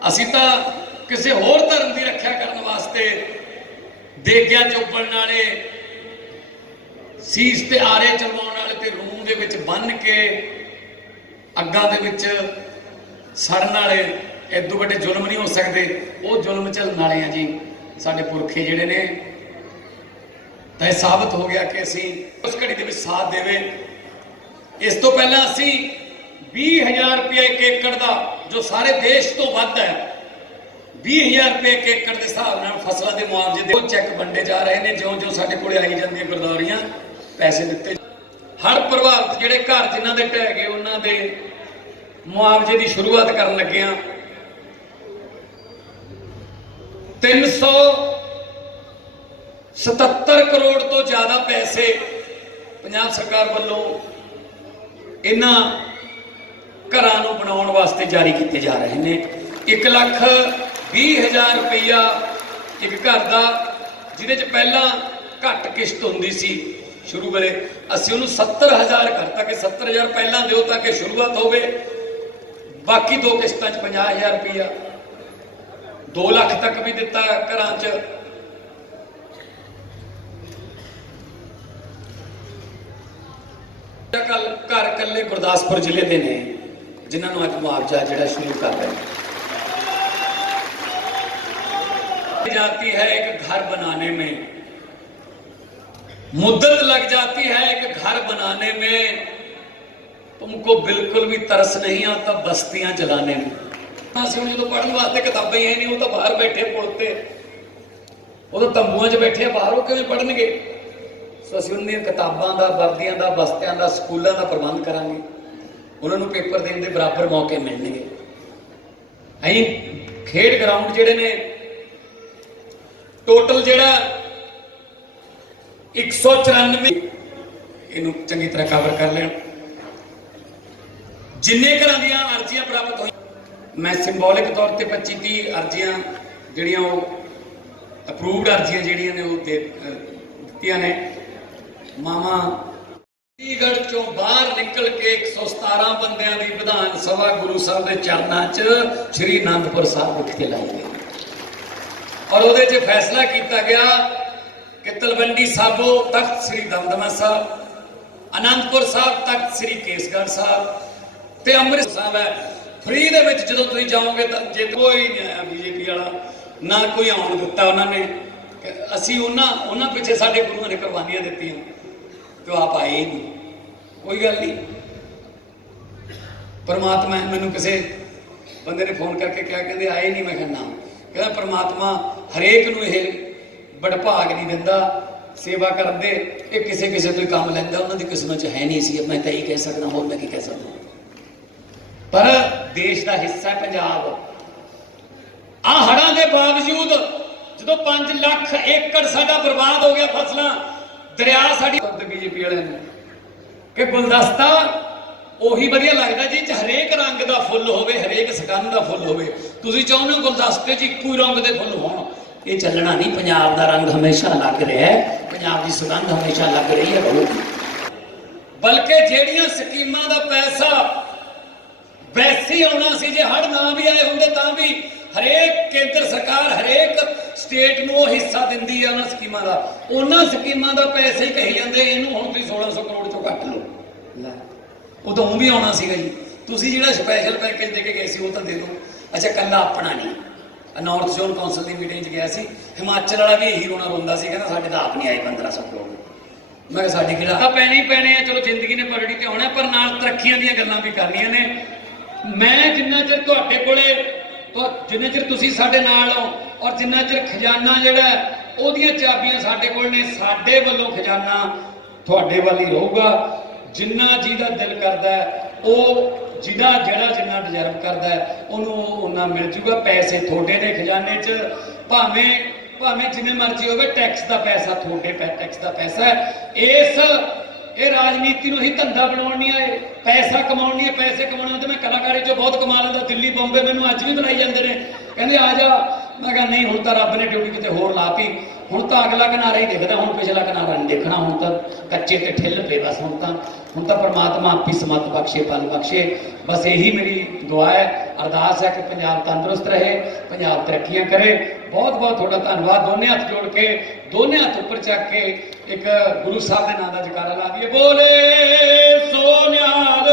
ਅਸੀਂ ਤਾਂ ਕਿਸੇ ਹੋਰ ਧਰਮ ਦੀ ਰੱਖਿਆ ਕਰਨ ਵਾਸਤੇ ਦੇਗਿਆ ਚੋਪਣ ਵਾਲੇ, ਸੀਸ ਤੇ ਆਰੇ ਚਲਵਾਉਣ ਵਾਲੇ ਤੇ ਰੂਮ ਦੇ ਵਿੱਚ ਬੰਨ ਕੇ ਅੱਗਾਂ ਦੇ ਵਿੱਚ ਸੜਨ ਵਾਲੇ ਇਦੋਂ ਵੱਡੇ ਜ਼ੁਲਮ ਨਹੀਂ ਹੋ ਸਕਦੇ। ਉਹ ਜ਼ੁਲਮ ਝੱਲਣ ਵਾਲੇ ਆ ਜੀ, ਸਾਡੇ ਪੁਰਖੇ ਜਿਹੜੇ ਨੇ, ਤਾਂ ਇਹ ਸਾਬਤ ਹੋ ਗਿਆ ਕਿ ਅਸੀਂ ਉਸ ਘੜੀ ਦੇ ਵਿੱਚ ਸਾਥ ਦੇਵੇ। ਇਸ ਤੋਂ ਪਹਿਲਾਂ ਅਸੀਂ 20000 ਰੁਪਏ ਇੱਕ ਏਕੜ ਦਾ, ਜੋ ਸਾਰੇ ਦੇਸ਼ ਤੋਂ ਵੱਧ ਹੈ 20000 ਰੁਪਏ ਇੱਕ ਏਕੜ ਦੇ ਹਿਸਾਬ ਨਾਲ ਫਸਲਾਂ ਦੇ ਮੁਆਵਜ਼ੇ ਦੇ ਉਹ ਚੈੱਕ ਵੰਡੇ ਜਾ ਰਹੇ ਨੇ ਜਿਉਂ ਜਿਉਂ ਸਾਡੇ ਕੋਲੇ ਆਈ ਜਾਂਦੀਆਂ ਗੁਰਦੌਰੀਆਂ ਪੈਸੇ ਦਿੱਤੇ ਹਰ ਪ੍ਰਭਾਵਿਤ ਜਿਹੜੇ ਘਰ ਜਿਨ੍ਹਾਂ ਦੇ ਢਹਿ ਗਏ, ਉਹਨਾਂ ਦੇ ਮੁਆਵਜ਼ੇ ਦੀ ਸ਼ੁਰੂਆਤ ਕਰਨ ਲੱਗੇ ਆ 377 ਕਰੋੜ ਤੋਂ ਜ਼ਿਆਦਾ ਪੈਸੇ ਪੰਜਾਬ ਸਰਕਾਰ ਵੱਲੋਂ ਇਹਨਾਂ ਘਰਾਂ ਨੂੰ ਬਣਾਉਣ ਵਾਸਤੇ ਜਾਰੀ ਕੀਤੇ ਜਾ ਰਹੇ ਨੇ। 1 ਲੱਖ 20 ਹਜ਼ਾਰ ਰੁਪਈਆ ਇੱਕ ਘਰ ਦਾ, ਜਿਹਦੇ ਚ ਪਹਿਲਾਂ ਘੱਟ ਕਿਸ਼ਤ ਹੁੰਦੀ ਸੀ। ਸ਼ੁਰੂ ਵੇਲੇ ਅਸੀਂ ਉਹਨੂੰ 70000 ਕਰਤਾ ਕਿ 70000 ਪਹਿਲਾਂ ਦਿਓ ਤਾਂ ਕਿ ਸ਼ੁਰੂਆਤ ਹੋਵੇ ਬਾਕੀ ਦੋ ਕਿਸ਼ਤਾਂ ਚ 50000 ਰੁਪਈਆ 2 ਲੱਖ ਤੱਕ ਵੀ ਦਿੱਤਾ ਘਰਾਂ ਚ ਕੱਲ ਘਰ ਕੱਲੇ ਗੁਰਦਾਸਪੁਰ ਜ਼ਿਲ੍ਹੇ ਦੇ ਨੇ ਜਿਨ੍ਹਾਂ ਨੂੰ ਅੱਜ ਮੁਆਵਜ਼ਾ ਜਿਹੜਾ ਸ਼ੁਰੂ ਕਰ ਰਹੇ ਨੇ जाती है एक घर बनाने में मुद्दत लग जाती है एक घर बनाने में तुमको बिल्कुल भी तरस नहीं आता बस्तियां जलाने में ਅਸੀਂ ਹੁਣ ਜਦੋਂ ਪੜ੍ਹਨ ਵਾਸਤੇ ਕਿਤਾਬਾਂ ਹੀ ਹੈ ਨਹੀਂ ਉਹ ਤਾਂ ਬਾਹਰ ਬੈਠੇ ਪੁਲ ਤੇ ਉਹ ਤਾਂ ਤੰਬੂਆਂ 'ਚ ਬੈਠੇ ਆ ਬਾਹਰ ਉਹ ਕਿਵੇਂ ਪੜ੍ਹਨਗੇ ਸੋ ਅਸੀਂ ਉਹਨਾਂ ਦੀਆਂ ਕਿਤਾਬਾਂ ਦਾ ਵਰਦੀਆਂ ਦਾ ਬਸਤਿਆਂ ਦਾ ਸਕੂਲਾਂ ਦਾ ਪ੍ਰਬੰਧ ਕਰਾਂਗੇ ਉਹਨਾਂ ਨੂੰ ਪੇਪਰ ਦੇਣ ਦੇ ਬਰਾਬਰ ਮੌਕੇ ਮਿਲਣਗੇ ਅਸੀਂ ਖੇਡ ਗਰਾਊਂਡ ਜਿਹੜੇ ਨੇ ਟੋਟਲ ਜਿਹੜਾ 194 ਇਹਨੂੰ ਚੰਗੀ ਤਰ੍ਹਾਂ ਕਵਰ ਕਰ ਲੈਣ। ਜਿੰਨੇ ਘਰਾਂ ਦੀਆਂ ਅਰਜ਼ੀਆਂ ਪ੍ਰਾਪਤ ਹੋਈਆਂ, ਮੈਂ ਸਿੰਬੋਲਿਕ ਤੌਰ ਤੇ 25 30 ਅਰਜ਼ੀਆਂ ਜਿਹੜੀਆਂ ਉਹ ਅਪਰੂਵਡ ਅਰਜ਼ੀਆਂ ਜਿਹੜੀਆਂ ਨੇ ਉਹ ਦੇ ਦਿੱਤੀਆਂ ਨੇ। ਮਾਮਾ ਚੰਡੀਗੜ੍ਹ ਚੋਂ ਬਾਹਰ ਨਿਕਲ ਕੇ 117 ਬੰਦਿਆਂ ਦੀ ਵਿਧਾਨ ਸਭਾ ਗੁਰੂ ਸਾਹਿਬ ਦੇ ਚਰਨਾਂ 'ਚ ਸ੍ਰੀ ਅਨੰਦਪੁਰ ਸਾਹਿਬ ਵਿਖੇ ਲਾਈ ਗਈ। ਔਰ ਉਹਦੇ 'ਚ ਫੈਸਲਾ ਕੀਤਾ ਗਿਆ ਕਿ ਤਲਵੰਡੀ ਸਾਬੋ ਤਖਤ ਸ੍ਰੀ ਦਮਦਮਾ ਸਾਹਿਬ, ਅਨੰਦਪੁਰ ਸਾਹਿਬ ਤਖਤ ਸ੍ਰੀ ਕੇਸਗੜ੍ਹ ਸਾਹਿਬ ਤੇ ਅੰਮ੍ਰਿਤਸਰ ਸਾਹਿਬ ਹੈ। ਫ੍ਰੀ ਦੇ ਵਿੱਚ ਜਦੋਂ ਤੁਸੀਂ ਜਾਓਗੇ ਤਾਂ ਜੇ ਕੋਈ ਨਹੀਂ ਆਇਆ ਬੀਜੇਪੀ ਵਾਲਾ, ਨਾ ਕੋਈ ਆਉਣ ਦਿੱਤਾ ਉਹਨਾਂ ਨੇ। ਅਸੀਂ ਉਹਨਾਂ ਉਹਨਾਂ ਪਿੱਛੇ ਸਾਡੇ ਗੁਰੂਆਂ ਨੇ ਕੁਰਬਾਨੀਆਂ ਦਿੱਤੀਆਂ। ਤੇ ਉਹ ਆਪ ਆਏ ਨਹੀਂ। ਕੋਈ ਗੱਲ ਨਹੀਂ। ਪਰਮਾਤਮਾ ਮੈਨੂੰ ਕਿਸੇ ਬੰਦੇ ਨੇ ਫੋਨ ਕਰਕੇ ਕਿਹਾ, ਕਹਿੰਦੇ ਆਏ ਨਹੀਂ। ਮੈਂ ਕਿਹਾ ਨਾ। ਕਹਿੰਦਾ ਪਰਮਾਤਮਾ ਹਰੇਕ ਨੂੰ ਇਹ ਬੜਭਾਗ ਨਹੀਂ ਦਿੰਦਾ, ਸੇਵਾ ਕਰਨ ਦੇ, ਇਹ ਕਿਸੇ ਕਿਸੇ ਤੋਂ ਹੀ ਕੰਮ ਲੈਂਦਾ, ਉਹਨਾਂ ਦੀ ਕਿਸਮਤ ਚ ਹੈ ਨਹੀਂ ਸੀ। ਮੈਂ ਤਾਂ ਇਹੀ ਕਹਿ ਸਕਦਾ, ਹੋਰ ਮੈਂ ਕੀ ਕਹਿ ਸਕਦਾ? ਪਰ ਦੇਸ਼ ਦਾ ਹਿੱਸਾ ਹੈ ਪੰਜਾਬ। ਆ ਹੜਾਂ ਦੇ ਬਾਵਜੂਦ ਜਦੋਂ 5 ਲੱਖ ਏਕੜ ਸਾਡਾ ਬਰਬਾਦ ਹੋ ਗਿਆ ਫਸਲਾਂ, ਦਰਿਆ ਸਾਡੀ ਤੇ ਬੀਜੇਪੀ ਵਾਲਿਆਂ ਨੇ। ਕਿ ਗੁਲਦਸਤਾ ਉਹੀ ਵਧੀਆ ਲੱਗਦਾ ਜੀ, ਚ ਹਰੇਕ ਰੰਗ ਦਾ ਫੁੱਲ ਹੋਵੇ, ਹਰੇਕ ਸਕੰਨ ਦਾ ਫੁੱਲ ਹੋਵੇ। ਤੁਸੀਂ ਚਾਹੁੰਦੇ ਹੋ ਗੁਲਦਸਤੇ 'ਚ ਇੱਕੋ ਹੀ ਰੰਗ ਦੇ ਫੁੱਲ ਹੋਣ? ਇਹ ਚੱਲਣਾ ਨਹੀਂ ਪੰਜਾਬ ਦਾ ਰੰਗ ਹਮੇਸ਼ਾ ਲੱਗ ਰਿਹਾ ਹੈ ਪੰਜਾਬ ਦੀ ਸੁਗੰਧ ਹਮੇਸ਼ਾ ਲੱਗ ਰਹੀ ਹੈ ਰਹੂਗੀ ਬਲਕਿ ਜਿਹੜੀਆਂ ਸਕੀਮਾਂ ਦਾ ਪੈਸਾ ਵੈਸੇ ਆਉਣਾ ਸੀ ਜੇ ਹੜ ਨਾ ਵੀ ਆਏ ਹੁੰਦੇ ਤਾਂ ਵੀ ਹਰੇਕ ਕੇਂਦਰ ਸਰਕਾਰ ਹਰੇਕ ਸਟੇਟ ਨੂੰ ਉਹ ਹਿੱਸਾ ਦਿੰਦੀ ਹੈ ਉਹਨਾਂ ਸਕੀਮਾਂ ਦਾ। ਉਹਨਾਂ ਸਕੀਮਾਂ ਦਾ ਪੈਸੇ ਹੀ ਕਹੀ ਜਾਂਦੇ ਇਹਨੂੰ ਹੁਣ ਤੁਸੀਂ 1600 ਕਰੋੜ ਚੋਂ ਕੱਟ ਲਓ। ਲੈ। ਉਦੋਂ ਵੀ ਆਉਣਾ ਸੀਗਾ ਜੀ। ਤੁਸੀਂ ਜਿਹੜਾ ਸਪੈਸ਼ਲ ਪੈਕੇਜ ਦੇ ਕੇ ਗਏ ਸੀ ਉਹ ਤਾਂ ਦੇ ਦਿਓ। ਅੱਛਾ ਕੱਲਾ ਆਪਣਾ ਨਹੀਂ। ਨਾਰਥ ਜ਼ੋਨ ਕਾਉਂਸਲ ਦੀ ਮੀਟਿੰਗ 'ਚ ਗਿਆ ਸੀ। ਹਿਮਾਚਲ ਵਾਲਾ ਵੀ ਇਹੀ ਰੋਣਾ ਰੋਂਦਾ ਸੀ, ਕਹਿੰਦਾ ਸਾਡੇ ਤਾਂ ਆਪ ਨਹੀਂ ਆਏ 1500 ਕਰੋੜ। ਮੈਂ ਕਿਹਾ ਸਾਡੀ ਕਿਹੜਾ ਆ ਪੈਣੇ ਹੀ ਪੈਣੇ ਆ, ਚਲੋ ਜ਼ਿੰਦਗੀ ਨੇ ਪਰੜੀ ਤੇ ਹੋਣਾ ਪਰ ਨਾਲ ਤਰੱਕੀਆਂ ਦੀਆਂ ਗੱਲਾਂ ਵੀ ਕਰਨੀਆਂ ਨੇ। ਮੈਂ ਜਿੰਨਾ ਚਿਰ ਤੁਹਾਡੇ ਕੋਲੇ ਜਿੰਨਾ ਚਿਰ ਤੁਸੀਂ ਸਾਡੇ ਨਾਲ ਹੋ, ਔਰ ਜਿੰਨਾ ਚਿਰ ਖਜ਼ਾਨਾ ਜਿਹੜਾ ਉਹਦੀਆਂ ਚਾਬੀਆਂ ਸਾਡੇ ਕੋਲ ਨੇ, ਸਾਡੇ ਵੱਲੋਂ ਖਜ਼ਾਨਾ ਤੁਹਾਡੇ ਵੱਲ ਹੀ ਰਹੂਗਾ। ਜਿੰਨਾ ਜਿਹਦਾ ਦਿਲ ਕਰਦਾ ਉਹ ਜਿਹਦਾ ਜਿਹੜਾ ਜਿੰਨਾ ਡਿਜ਼ਰਵ ਕਰਦਾ ਹੈ, ਉਹਨੂੰ ਉਹ ਮਿਲ ਜੂਗਾ। ਪੈਸੇ ਤੁਹਾਡੇ ਦੇ ਖਜ਼ਾਨੇ 'ਚ। ਭਾਵੇਂ ਭਾਵੇਂ ਜਿੰਨੇ ਮਰਜ਼ੀ ਹੋਵੇ ਟੈਕਸ ਦਾ ਪੈਸਾ ਤੁਹਾਡੇ ਪੈ ਟੈਕਸ ਦਾ ਪੈਸਾ ਹੈ। ਇਸ ਇਹ ਰਾਜਨੀਤੀ ਨੂੰ ਹੀ ਧੰਦਾ ਬਣਾਉਣ ਨਹੀਂ ਆਏ। ਪੈਸਾ ਕਮਾਉਣ ਨਹੀਂ ਪੈਸੇ ਕਮਾਉਣ ਤੇ ਮੈਂ ਕਲਾਕਾਰੀ ਚੋਂ ਬਹੁਤ ਕਮਾ ਲੈਂਦਾ। ਦਿੱਲੀ ਬੰਬੇ ਮੈਨੂੰ ਅੱਜ ਵੀ ਬੁਲਾਈ ਜਾਂਦੇ ਨੇ। ਕਹਿੰਦੇ ਆ ਜਾ। ਮੈਂ ਕਿਹਾ ਨਹੀਂ ਹੁਣ ਤਾਂ ਰੱਬ ਨੇ ਡਿਊਟੀ ਕਿਤੇ ਹੋਰ ਲਾਤੀ। ਹੁਣ ਤਾਂ ਅਗਲਾ ਕਿਨਾਰਾ ਹੀ ਦੇਖਦਾ, ਹੁਣ ਪਿਛਲਾ ਕਿਨਾਰਾ ਨਹੀਂ ਦੇਖਣਾ, ਹੁਣ ਤਾਂ ਕੱਚੇ ਤੇ ਠਿੱਲ ਪਏ ਬਸ, ਹੁਣ ਤਾਂ ਹੁਣ ਤਾਂ ਪ੍ਰਮਾਤਮਾ ਆਪੀ ਸਮਤ ਬਖਸ਼ੇ ਪਲ ਬਖਸ਼ੇ। ਬਸ ਇਹੀ ਮੇਰੀ ਦੁਆ ਹੈ, ਅਰਦਾਸ ਹੈ ਕਿ ਪੰਜਾਬ ਤੰਦਰੁਸਤ ਰਹੇ, ਪੰਜਾਬ ਤਰੱਕੀਆਂ ਕਰੇ। ਬਹੁਤ ਬਹੁਤ ਤੁਹਾਡਾ ਧੰਨਵਾਦ। ਦੋਨੇ ਹੱਥ ਜੋੜ ਕੇ, ਦੋਨੇ ਹੱਥ ਉੱਪਰ ਚੱਕ ਕੇ ਇੱਕ ਗੁਰੂ ਸਾਹਿਬ ਦੇ ਨਾਮ ਦਾ ਜਕਾਰਾ ਲਾ ਦਈਏ। ਬੋਲੇ ਸੋਨਿਆਲ।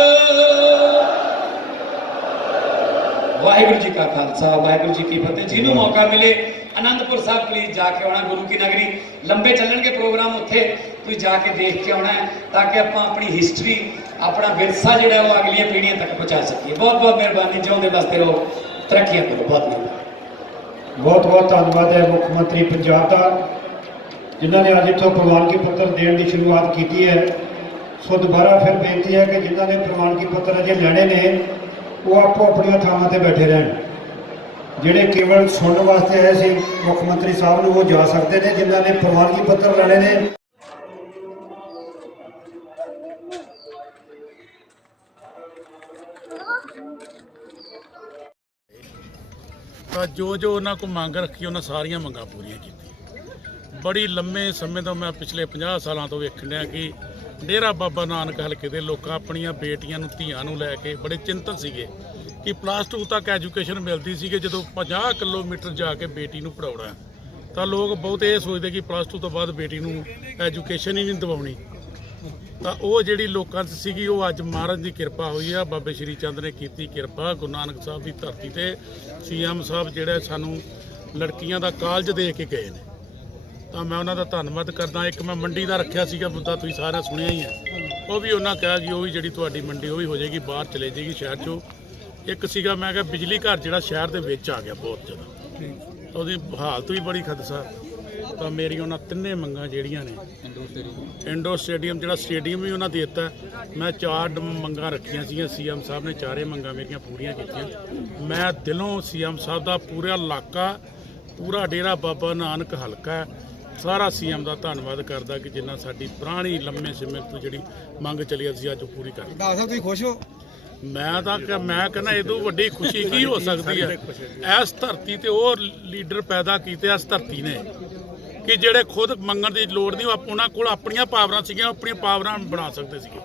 ਵਾਹਿਗੁਰੂ ਜੀ ਕਾ ਖਾਲਸਾ, ਵਾਹਿਗੁਰੂ ਜੀ ਕੀ ਫਤਿਹ। ਜਿਹਨੂੰ ਮੌਕਾ ਮਿਲੇ ਆਨੰਦਪੁਰ ਸਾਹਿਬ ਪਲੀਜ਼ ਜਾ ਕੇ ਆਉਣਾ ਗੁਰੂ ਕੀ ਨਗਰੀ ਲੰਬੇ ਚੱਲਣਗੇ ਪ੍ਰੋਗਰਾਮ ਉੱਥੇ ਤੁਸੀਂ ਜਾ ਕੇ ਦੇਖ ਕੇ ਆਉਣਾ ਹੈ ਤਾਂ ਕਿ ਆਪਾਂ ਆਪਣੀ ਹਿਸਟਰੀ ਆਪਣਾ ਵਿਰਸਾ ਜਿਹੜਾ ਉਹ ਅਗਲੀਆਂ ਪੀੜ੍ਹੀਆਂ ਤੱਕ ਪਹੁੰਚਾ ਸਕੀਏ ਬਹੁਤ ਬਹੁਤ ਮਿਹਰਬਾਨੀ ਜਿਉਂਦੇ ਵਾਸਤੇ ਰਹੋ ਤਰੱਕੀਆਂ ਕਰੋ ਬਹੁਤ ਮਿਹਰਬਾਨੀ ਬਹੁਤ ਬਹੁਤ ਧੰਨਵਾਦ ਹੈ ਮੁੱਖ ਮੰਤਰੀ ਪੰਜਾਬ ਦਾ ਜਿਨ੍ਹਾਂ ਨੇ ਅੱਜ ਇੱਥੋਂ ਪ੍ਰਵਾਨਗੀ ਪੱਤਰ ਦੇਣ ਦੀ ਸ਼ੁਰੂਆਤ ਕੀਤੀ ਹੈ ਸੋ ਦੁਬਾਰਾ ਫਿਰ ਬੇਨਤੀ ਹੈ ਕਿ ਜਿਨ੍ਹਾਂ ਨੇ ਪ੍ਰਵਾਨਗੀ ਪੱਤਰ ਅਜੇ ਲੈਣੇ ਨੇ ਉਹ ਆਪੋ ਆਪਣੀਆਂ ਥਾਵਾਂ ਤੇ ਬੈਠੇ ਰਹਿਣ ਜਿਹੜੇ ਕੇਵਲ ਸੁਣਨ ਵਾਸਤੇ ਆਏ ਸੀ, ਮੁੱਖ ਮੰਤਰੀ ਸਾਹਿਬ ਨੂੰ ਉਹ ਜਾ ਸਕਦੇ ਨੇ, ਜਿਨ੍ਹਾਂ ਨੇ ਪ੍ਰਵਾਨਗੀ ਪੱਤਰ ਲੈਣੇ ਨੇ। ਤਾਂ ਜੋ ਜੋ ਉਹਨਾਂ ਕੋ ਮੰਗ ਰੱਖੀ, ਉਹਨਾਂ ਸਾਰੀਆਂ ਮੰਗਾਂ ਪੂਰੀਆਂ ਕੀਤੀਆਂ। ਬੜੀ ਲੰਮੇ ਸਮੇਂ ਤੋਂ ਮੈਂ ਪਿਛਲੇ 50 ਸਾਲਾਂ ਤੋਂ ਵੇਖਣ ਡਿਆ ਕਿ ਡੇਰਾ ਬਾਬਾ ਨਾਨਕ ਹਲਕੇ ਦੇ ਲੋਕਾਂ ਆਪਣੀਆਂ ਬੇਟੀਆਂ ਨੂੰ, ਧੀਆਂ ਨੂੰ ਲੈ ਕੇ ਬੜੇ ਚਿੰਤਤ ਸੀਗੇ। ਕਿ ਪਲੱਸ 2 ਤੱਕ ਐਜੂਕੇਸ਼ਨ ਮਿਲਦੀ ਸੀ ਕਿ ਜਦੋਂ 50 ਕਿਲੋਮੀਟਰ ਜਾ ਕੇ ਬੇਟੀ ਨੂੰ ਪੜਾਉਣਾ ਤਾਂ ਲੋਕ ਬਹੁਤ ਇਹ ਸੋਚਦੇ ਕਿ ਪਲੱਸ 2 ਤੋਂ ਬਾਅਦ ਬੇਟੀ ਨੂੰ ਐਜੂਕੇਸ਼ਨ ਹੀ ਨਹੀਂ ਦਿਵਾਉਣੀ। ਤਾਂ ਉਹ ਜਿਹੜੀ ਲੋਕਾਂ 'ਚ ਸੀਗੀ, ਉਹ ਅੱਜ ਮਹਾਰਾਜ ਦੀ ਕਿਰਪਾ ਹੋਈ ਆ। ਬਾਬੇ ਸ਼੍ਰੀ ਚੰਦ ਨੇ ਕੀਤੀ ਕਿਰਪਾ, ਗੁਰੂ ਨਾਨਕ ਸਾਹਿਬ ਦੀ ਧਰਤੀ ਤੇ ਸੀਐਮ ਸਾਹਿਬ ਜਿਹੜਾ ਸਾਨੂੰ ਲੜਕੀਆਂ ਦਾ ਕਾਲਜ ਦੇ ਕੇ ਗਏ ਨੇ। ਤਾਂ ਮੈਂ ਉਹਨਾਂ ਦਾ ਧੰਨਵਾਦ ਕਰਦਾ। ਇੱਕ ਮੈਂ ਮੰਡੀ ਦਾ ਰੱਖਿਆ ਸੀਗਾ, ਮੁੱਦਾ ਤੁਸੀਂ ਸਾਰਿਆਂ ਸੁਣਿਆ ਹੀ ਹੈ। ਉਹ ਵੀ ਉਹਨਾਂ ਕਿਹਾ ਕਿ ਉਹ ਵੀ ਜਿਹੜੀ ਤੁਹਾਡੀ ਮੰਡੀ, ਉਹ ਵੀ ਹੋ ਜਾਏਗੀ, ਬਾਹਰ ਚਲੇ ਜਾਏਗੀ ਸ਼ਹਿਰ 'ਚੋਂ। ਇੱਕ ਸੀਗਾ ਮੈਂ ਕਿਹਾ ਬਿਜਲੀ ਘਰ ਜਿਹੜਾ ਸ਼ਹਿਰ ਦੇ ਵਿੱਚ ਆ ਗਿਆ ਬਹੁਤ ਜ਼ਿਆਦਾ। ਉਹਦੀ ਹਾਲਤ ਵੀ ਬੜੀ ਖਦਸਾ। ਤਾਂ ਮੇਰੀ ਉਹਨਾਂ ਤਿੰਨੇ ਮੰਗਾਂ ਜਿਹੜੀਆਂ ਨੇ ਇੰਡੋਰ ਸਟੇਡੀਅਮ ਜਿਹੜਾ ਸਟੇਡੀਅਮ ਵੀ ਉਹਨਾਂ ਦੇ ਦਿੱਤਾ ਮੈਂ ਚਾਰ ਮੰਗਾਂ ਰੱਖੀਆਂ ਸੀਗੀਆਂ। ਸੀਐਮ ਸਾਹਿਬ ਨੇ ਚਾਰੇ ਮੰਗਾਂ ਮੇਰੀਆਂ ਪੂਰੀਆਂ ਕੀਤੀਆਂ। ਮੈਂ ਦਿਲੋਂ ਸੀਐਮ ਸਾਹਿਬ ਦਾ ਪੂਰਾ ਇਲਾਕਾ ਪੂਰਾ ਡੇਰਾ ਬਾਬਾ ਨਾਨਕ ਹਲਕਾ ਸਾਰਾ ਸੀਐਮ ਦਾ ਧੰਨਵਾਦ ਕਰਦਾ ਕਿ ਜਿੰਨਾ ਸਾਡੀ ਪੁਰਾਣੀ ਲੰਮੇ ਸਮੇਂ ਤੋਂ ਜਿਹੜੀ ਮੰਗ ਚੱਲੀ ਸੀ ਅੱਜ ਉਹ ਪੂਰੀ ਕਰ ਦਾਸ ਸਾਹਿਬ ਤੁਸੀਂ ਖੁਸ਼ ਹੋ? ਮੈਂ ਤਾਂ ਕਿ ਮੈਂ ਕਹਿੰਦਾ ਇਦੋਂ ਵੱਡੀ ਖੁਸ਼ੀ ਕੀ ਹੋ ਸਕਦੀ ਹੈ? ਇਸ ਧਰਤੀ ਤੇ ਉਹ ਲੀਡਰ ਪੈਦਾ ਕੀਤੇ, ਇਸ ਧਰਤੀ ਨੇ। ਕਿ ਜਿਹੜੇ ਖੁਦ ਮੰਗਣ ਦੀ ਲੋੜ ਨਹੀਂ, ਉਹ ਉਹਨਾਂ ਕੋਲ ਆਪਣੀਆਂ ਪਾਵਰਾਂ ਸੀਗੀਆਂ, ਉਹ ਆਪਣੀਆਂ ਪਾਵਰਾਂ ਬਣਾ ਸਕਦੇ ਸੀਗੇ।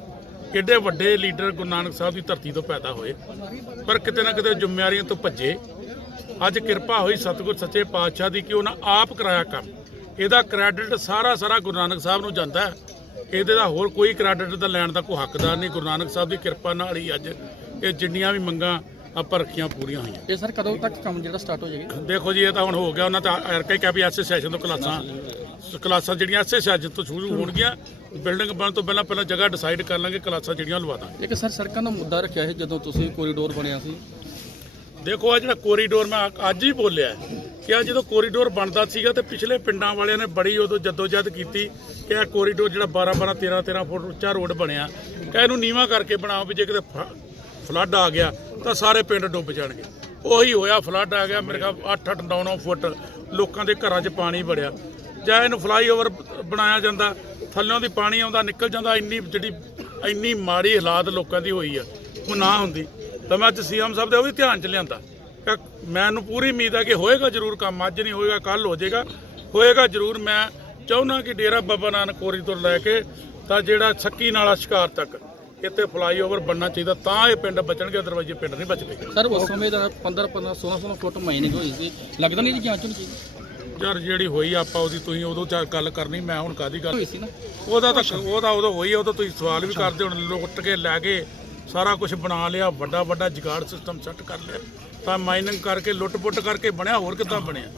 ਕਿੱਡੇ ਵੱਡੇ ਲੀਡਰ ਗੁਰੂ ਨਾਨਕ ਸਾਹਿਬ ਦੀ ਧਰਤੀ ਤੋਂ ਪੈਦਾ ਹੋਏ, ਪਰ ਕਿਤੇ ਨਾ ਕਿਤੇ ਜ਼ਿੰਮੇਵਾਰੀਆਂ ਤੋਂ ਭੱਜੇ। ਅੱਜ ਕਿਰਪਾ ਹੋਈ ਸਤਿਗੁਰ ਸੱਚੇ ਪਾਤਸ਼ਾਹ ਦੀ ਕਿ ਉਹਨਾਂ ਆਪ ਕਰਾਇਆ ਕੰਮ। ਇਹਦਾ ਕ੍ਰੈਡਿਟ ਸਾਰਾ ਸਾਰਾ ਗੁਰੂ ਨਾਨਕ ਸਾਹਿਬ ਨੂੰ ਜਾਂਦਾ ਹੈ। ਇਹਦੇ ਦਾ ਹੋਰ ਕੋਈ ਕ੍ਰੈਡਿਟ ਦਾ ਲੈਣ ਦਾ ਕੋਈ ਹੱਕਦਾਰ ਨਹੀਂ। ਗੁਰੂ ਨਾਨਕ ਸਾਹਿਬ ਦੀ ਕਿਰਪਾ ਨਾਲ ਹੀ ਅੱਜ ਇਹ ਜਿੰਨੀਆਂ ਵੀ ਮੰਗਾਂ ਆਪਾਂ ਰੱਖੀਆਂ ਪੂਰੀਆਂ ਹੋਈਆਂ। ਇਹ ਸਰ ਕਦੋਂ ਤੱਕ ਕੰਮ ਜਿਹੜਾ ਸਟਾਰਟ ਹੋ ਜਾਏਗਾ? ਦੇਖੋ ਜੀ ਇਹ ਤਾਂ ਹੁਣ ਹੋ ਗਿਆ। ਉਹਨਾਂ ਤਾਂ ਐਰਕਾ ਹੀ ਕਿਹਾ ਵੀ ਐਸੇ ਸੈਸ਼ਨ ਤੋਂ ਕਲਾਸਾਂ ਕਲਾਸਾਂ ਜਿਹੜੀਆਂ ਐਸੇ ਸੈਸ਼ਨ ਤੋਂ ਸ਼ੁਰੂ ਹੋਣਗੀਆਂ ਬਿਲਡਿੰਗ ਬਣਨ ਤੋਂ ਪਹਿਲਾਂ ਪਹਿਲਾਂ ਜਗ੍ਹਾ ਡਿਸਾਈਡ ਕਰ ਲਾਂਗੇ ਕਲਾਸਾਂ ਜਿਹੜੀਆਂ ਲਵਾ ਦਾਂਗੇ। ਇੱਕ ਸਰ ਸੜਕਾਂ ਦਾ ਮੁੱਦਾ ਰੱਖਿਆ ਹੈ ਜਦੋਂ ਤੁਸੀਂ ਕੋਰੀਡੋਰ ਬਣਿਆ ਸੀ। ਦੇਖੋ ਆ ਜਿਹੜਾ ਕੋਰੀਡੋਰ ਮੈਂ ਅੱਜ ਹੀ ਬੋਲਿਆ ਕਿ ਆ ਜਦੋਂ ਕੋਰੀਡੋਰ ਬਣਦਾ ਸੀਗਾ ਤੇ ਪਿਛਲੇ ਪਿੰਡਾਂ ਵਾਲਿਆਂ ਨੇ ਬੜੀ ਉਦੋਂ ਜਦੋਜਹਿਦ ਕੀਤੀ ਕਿ ਇਹ ਕੋਰੀਡੋਰ ਜਿਹੜਾ 12 12 13 13 ਫੁੱਟ ਉੱਚਾ ਰੋਡ ਬਣਿਆ। ਕਿ ਇਹਨੂੰ ਨੀਵਾਂ ਕਰਕੇ ਬਣਾਓ ਵੀ ਜੇ ਕਿਤੇ ਫਲੱਡ ਆ ਗਿਆ ਤਾਂ ਸਾਰੇ ਪਿੰਡ ਡੁੱਬ ਜਾਣਗੇ। ਉਹੀ ਹੋਇਆ ਫਲੱਡ ਆ ਗਿਆ, ਮੇਰੇ ਖਿਆਲ 8 8 9 9 ਫੁੱਟ ਲੋਕਾਂ ਦੇ ਘਰਾਂ 'ਚ ਪਾਣੀ ਵੜਿਆ। ਜਾਂ ਇਹਨੂੰ ਫਲਾਈਓਵਰ ਬਣਾਇਆ ਜਾਂਦਾ, ਥੱਲਿਓਂ ਦੀ ਪਾਣੀ ਆਉਂਦਾ, ਨਿਕਲ ਜਾਂਦਾ, ਇੰਨੀ ਜਿਹੜੀ, ਇੰਨੀ ਮਾੜੀ ਹਾਲਾਤ ਲੋਕਾਂ ਦੀ ਹੋਈ ਆ, ਉਹ ਨਾ ਹੁੰਦੀ। ਤਾਂ ਮੈਂ ਅੱਜ ਸੀਐਮ ਸਾਹਿਬ ਦੇ ਉਹ ਵੀ ਧਿਆਨ ਚ ਲਿਆਂਦਾ। ਮੈਨੂੰ ਪੂਰੀ ਉਮੀਦ ਹੈ ਕਿ ਹੋਏਗਾ ਜ਼ਰੂਰ ਕੰਮ ਅੱਜ ਨਹੀਂ ਹੋਏਗਾ ਕੱਲ ਹੋ ਜਾਏਗਾ। ਹੋਏਗਾ ਜ਼ਰੂਰ ਮੈਂ ਚਾਹੁੰਦਾ ਕਿ ਡੇਰਾ ਬਾਬਾ ਨਾਨਕ ਕੋਰੀ ਤੋਂ ਲੈ ਕੇ ਤਾਂ ਜਿਹੜਾ ਸੱਕੀ ਨਾਲਾ ਸ਼ਿਕਾਰ ਤੱਕ ਇੱਥੇ ਫਲਾਈਓਵਰ ਬਣਨਾ ਚਾਹੀਦਾ ਤਾਂ ਇਹ ਪਿੰਡ ਬਚਣਗੇ ਅਦਰਵਾਈਜ਼ ਪਿੰਡ ਨਹੀਂ ਬਚਦੇ ਸਰ ਉਸ ਸਮੇਂ ਦਾ 15 15 16 16 ਫੁੱਟ ਮਾਈਨਿੰਗ ਹੋਈ ਸੀ। ਲੱਗਦਾ ਨਹੀਂ ਜੀ ਜਾਂਚ ਹੋਣੀ ਚਾਹੀਦੀ ਯਾਰ ਜਿਹੜੀ ਹੋਈ ਆਪਾਂ ਉਹਦੀ ਤੁਸੀਂ ਉਦੋਂ ਚਾ ਗੱਲ ਕਰਨੀ ਮੈਂ ਹੁਣ ਕਾਦੀ ਗੱਲ? ਹੋਈ ਸੀ ਨਾ। ਉਹਦਾ ਤਾਂ ਉਹਦਾ ਉਦੋਂ ਹੋਈ ਆ, ਉਹ ਤਾਂ ਤੁਸੀਂ ਸਵਾਲ ਵੀ ਕਰਦੇ ਹੁਣ ਲੁੱਟ ਕੇ ਲੈ ਕੇ ਸਾਰਾ ਕੁਝ ਬਣਾ ਲਿਆ ਵੱਡਾ ਵੱਡਾ ਜਗਾੜ ਸਿਸਟਮ ਸੈੱਟ ਕਰ ਲਿਆ। ਤਾਂ ਮਾਈਨਿੰਗ ਕਰਕੇ ਲੁੱਟ-ਪੁੱਟ ਕਰਕੇ ਬਣਿਆ ਹੋਰ ਕਿੱਦਾਂ ਬਣਿਆ?